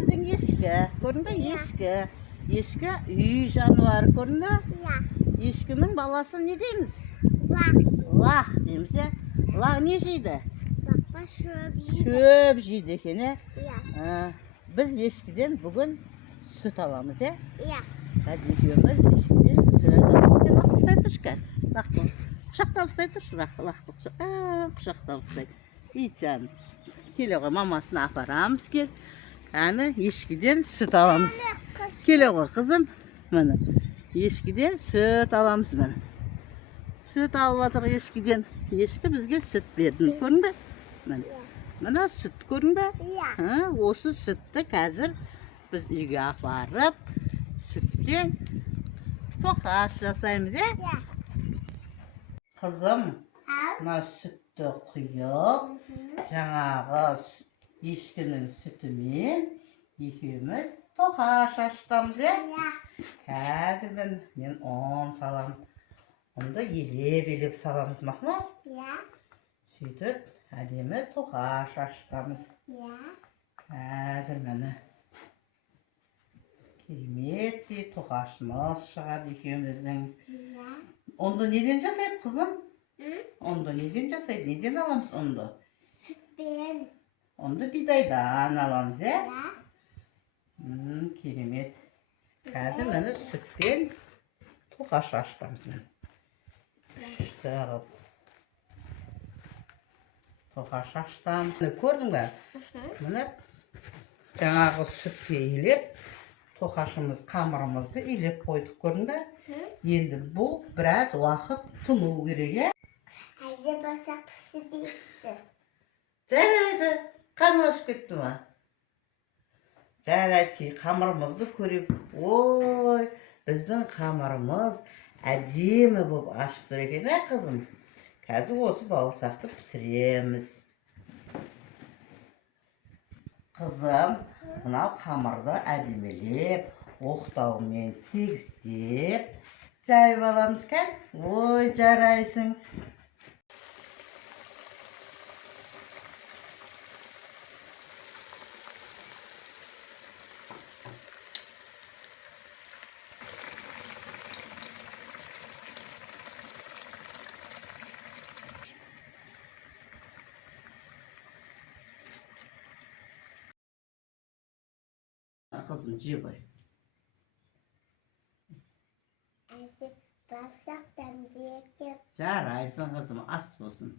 bizden yeşke. Görün de yeşke. Yeşke üy canvarı görün de. Yeşkinin balası ne deyimiz? Lak deyimiz ya. Lak ne jeydi? Şöp jeydi ekeni. Biz yeşkiden bugün süt alamız ya. Hadi yiyoruz yeşkiden süt alamız. Sen lak ısay tuşka. Lak mı? Kuşakta ısay tuş. Lak kuşakta ısay. İyi canım. Kiloğa mamasını aparamız ki. Yani yeşkiden süt alamız. Kiloğa kızım. Mana yeşkiden süt alamız mana. Süt alvatıq yeşkiden. Yeşki bizge süt berdi. Көрün bе? Mana süt көрün bе? Осы sütті қазір biz үйге апарып, süттен тоқаш жасаймыз, Қызым, мына sütті құйып, жаңағы ешкінің sütімен екеуміз тоқаш ашытамыз, Қазір мен он салам. Онда елеп саламыз, мақмар? Сөйтіп, әдемі тоқаш ашытамыз. Қазір мені кереметтей тоқашымыз шығады екеуміздің. Онда неден жасайды, қызым? Онда неден жасайды? Неден аламыз онда? Сүтпен. Онда бидайдан аламыз, Керемет. Қазір мені сүтпен тоқаш ашытамыз мен. Тоқаш аштам. Көрдің бе? Міне жаңағы сүтке илеп, тоқашымыз қамырымызды илеп қойдық, көрдің бе? Енді бұл біраз уақыт тұну керек, Әзе баса пісіп етті. Жарайды, қарны ашып кетті ма? Жарайды, қамырымызды көрейік. Ой, біздің қамырымыз әдемі болып ашып тұр екен, қызым? Қазір осы бауырсақты пісіреміз. Қызым, мынау қамырды әдемелеп, оқтаумен тегістеп жайып аламыз кән? Ой, жарайсың. Қызым, жей ғой. Әзір бақсақтан дейкен. Жарайсың, қызым, ас болсын.